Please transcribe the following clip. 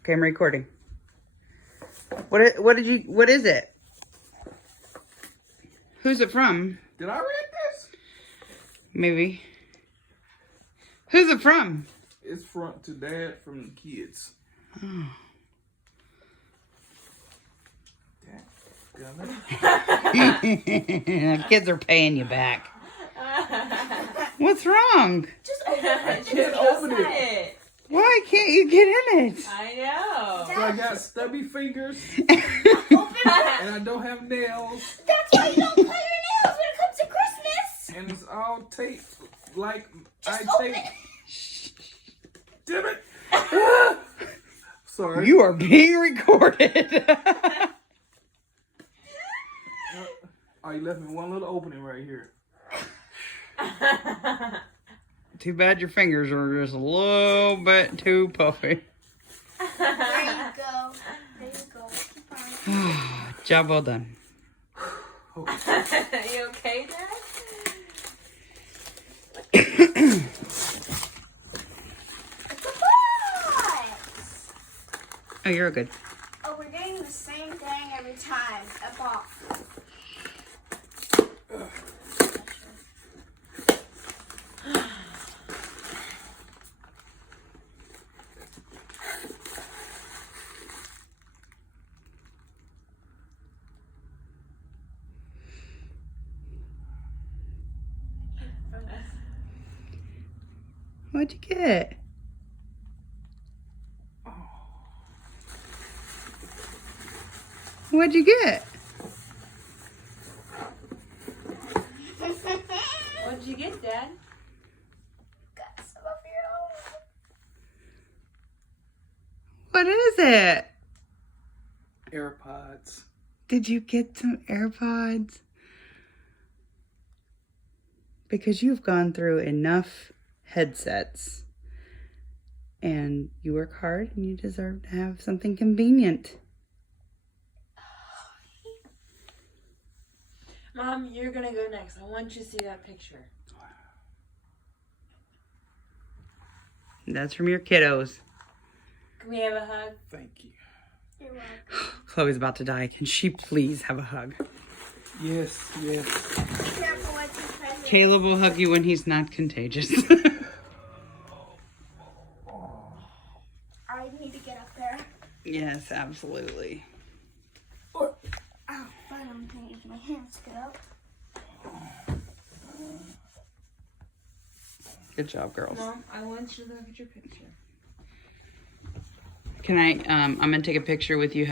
Okay, I'm recording. What is it? Who's it from? Did I read this? Maybe. Who's it from? It's from to Dad from the kids. Oh. Kids are paying you back. What's wrong? Just open it. I can't open it. Why can't you get in it? I know. So I got stubby fingers Open it. and I don't have nails. That's why you don't cut your nails when it comes to Christmas. And it's all taped like Just I open tape. it. Damn it! Sorry. You are being recorded. Oh, you left me one little opening right here. Too bad your fingers are just a little bit too puffy. There you go. There you go. Job well done. Okay. You okay, Dad? Oh, you're good. Oh, we're getting the same thing every time. A box. What'd you get? What'd you get? What'd you get, Dad? Got some of your own. What is it? AirPods. Did you get some AirPods? Because you've gone through enough headsets and you work hard and you deserve to have something convenient. Mom, you're gonna go next. I want you to see that picture. That's from your kiddos. Can we have a hug? Thank you. You're welcome. Chloe's about to die. Can she please have a hug? Yes, yes. Be careful what you present. Caleb will hug you when he's not contagious. I need to get up there. Yes, absolutely. Ow, I don't think my hands go. Good job, girls. Mom, I want you to look at your picture. Can I, I'm going to take a picture with you.